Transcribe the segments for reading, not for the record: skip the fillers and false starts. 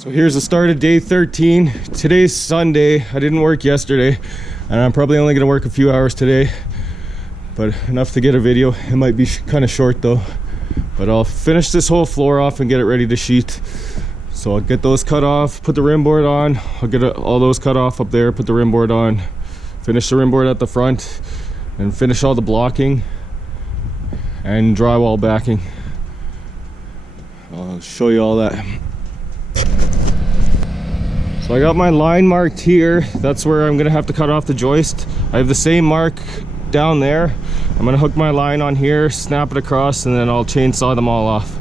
So here's the start of day 13. Today's Sunday. I didn't work yesterday, and I'm probably only gonna work a few hours today, but enough to get a video. It might be kind of short though, but I'll finish this whole floor off and get it ready to sheet. So I'll get those cut off, put the rim board on. I'll get all those cut off up there, put the rim board on, finish the rim board at the front, and finish all the blocking and drywall backing. I'll show you all that. So I got my line marked here. That's where I'm gonna have to cut off the joist. I have the same mark down there. I'm gonna hook my line on here, snap it across, and then I'll chainsaw them all off.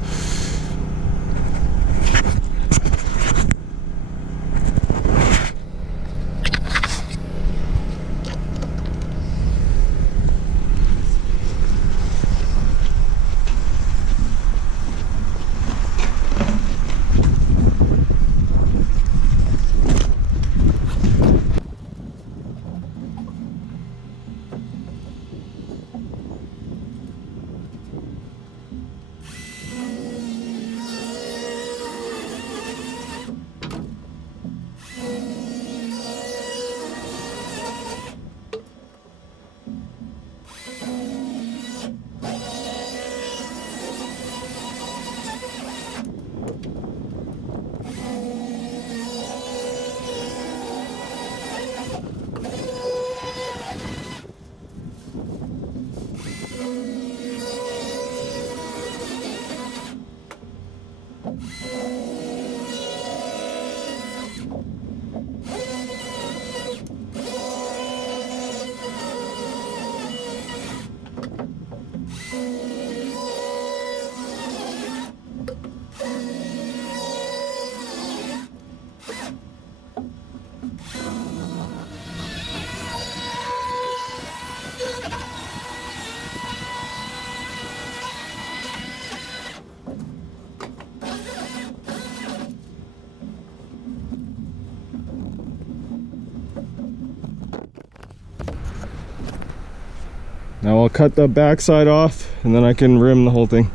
Now I'll cut the backside off and then I can rim the whole thing.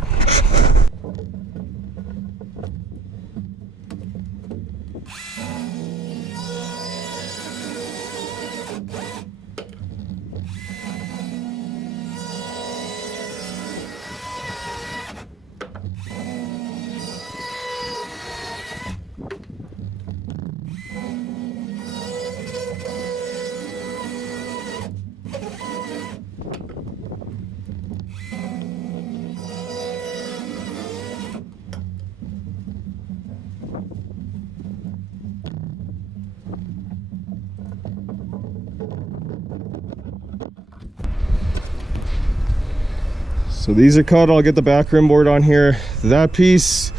So these are cut. I'll get the back rim board on here. That piece,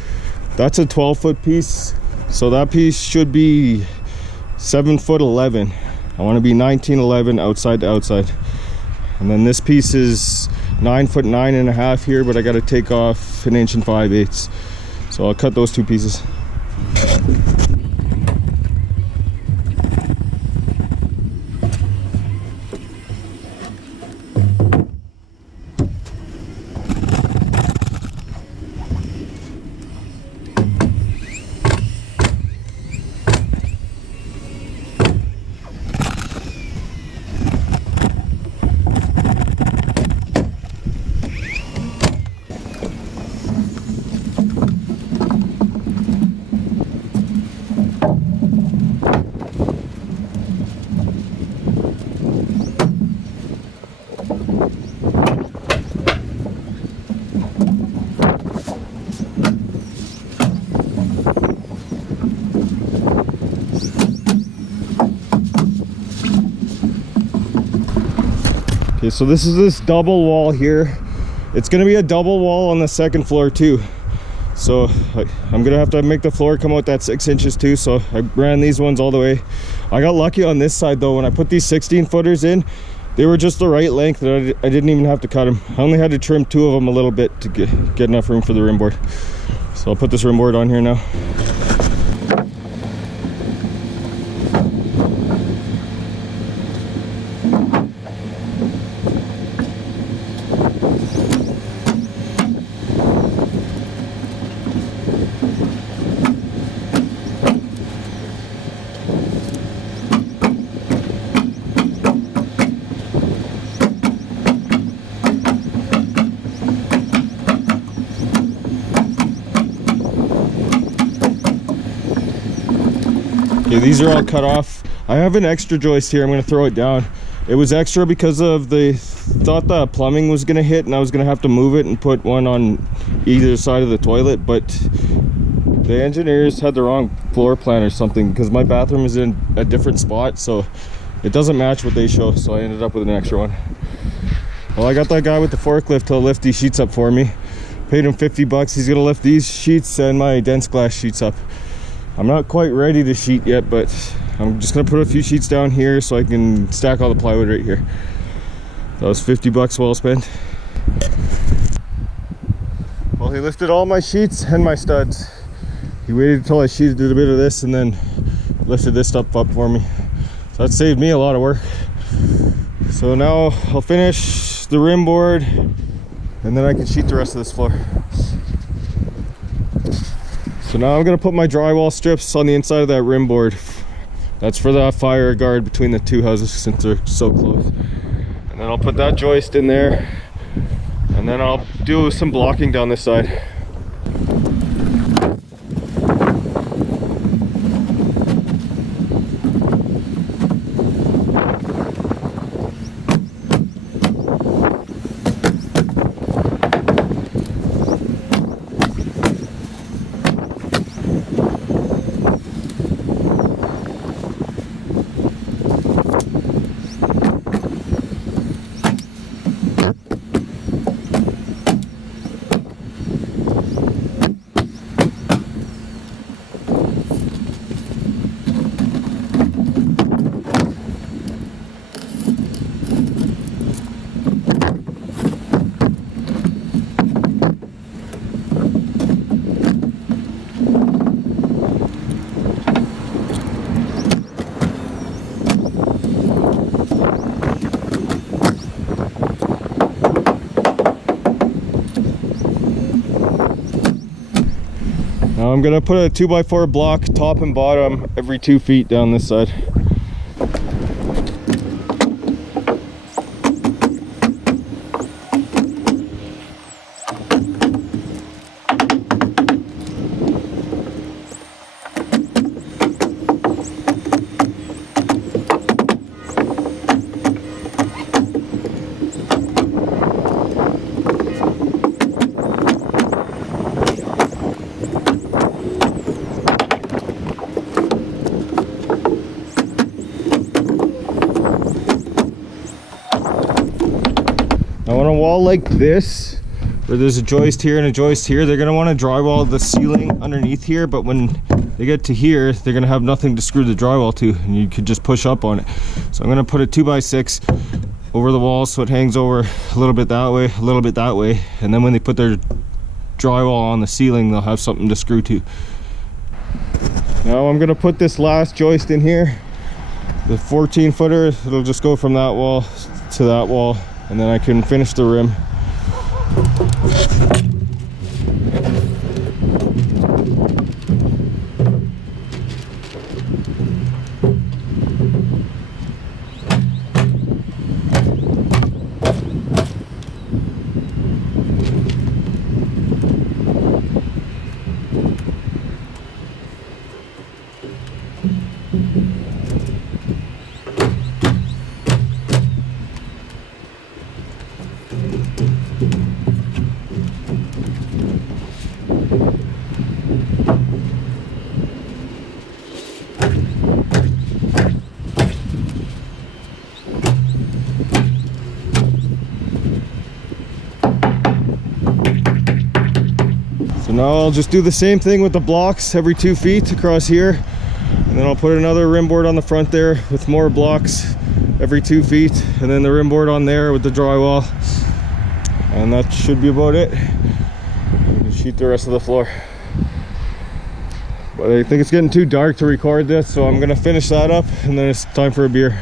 that's a 12-foot piece. So that piece should be 7'11". I want to be 19'11" outside to outside. And then this piece is 9'9.5" here, but I got to take off 1 5/8 inches. So I'll cut those two pieces. Okay, so this is this double wall here. It's gonna be a double wall on the second floor too. So I'm gonna have to make the floor come out that 6 inches too. So I ran these ones all the way. I got lucky on this side though. When I put these 16-footers in, they were just the right length that I didn't even have to cut them. I only had to trim 2 of them a little bit to get enough room for the rim board. So I'll put this rim board on here now. Okay, these are all cut off. I have an extra joist here. I'm going to throw it down. It was extra because of the thought the plumbing was going to hit and I was going to have to move it and put one on either side of the toilet, but the engineers had the wrong floor plan or something, because my bathroom is in a different spot, so it doesn't match what they show, so I ended up with an extra one. Well, I got that guy with the forklift to lift these sheets up for me. Paid him 50 bucks. He's gonna lift these sheets and my dense glass sheets up. I'm not quite ready to sheet yet, but I'm just gonna put a few sheets down here so I can stack all the plywood right here. That was 50 bucks well spent. Well, he lifted all my sheets and my studs. He waited until I sheeted a bit of this and then lifted this stuff up for me. So that saved me a lot of work. So now I'll finish the rim board and then I can sheet the rest of this floor. So now I'm gonna put my drywall strips on the inside of that rim board. That's for the fire guard between the two houses since they're so close. And then I'll put that joist in there and then I'll do some blocking down this side. Now I'm gonna put a 2x4 block top and bottom every 2 feet down this side. Now on a wall like this, where there's a joist here and a joist here, they're going to want to drywall the ceiling underneath here, but when they get to here, they're going to have nothing to screw the drywall to, and you could just push up on it. So I'm going to put a 2x6 over the wall so it hangs over a little bit that way, a little bit that way, and then when they put their drywall on the ceiling, they'll have something to screw to. Now I'm going to put this last joist in here, the 14 footer. It'll just go from that wall to that wall, and then I can finish the rim. So now I'll just do the same thing with the blocks every 2 feet across here, and then I'll put another rim board on the front there with more blocks every 2 feet, and then the rim board on there with the drywall, and that should be about it. I'm gonna sheet the rest of the floor, but I think it's getting too dark to record this, so I'm gonna finish that up and then it's time for a beer.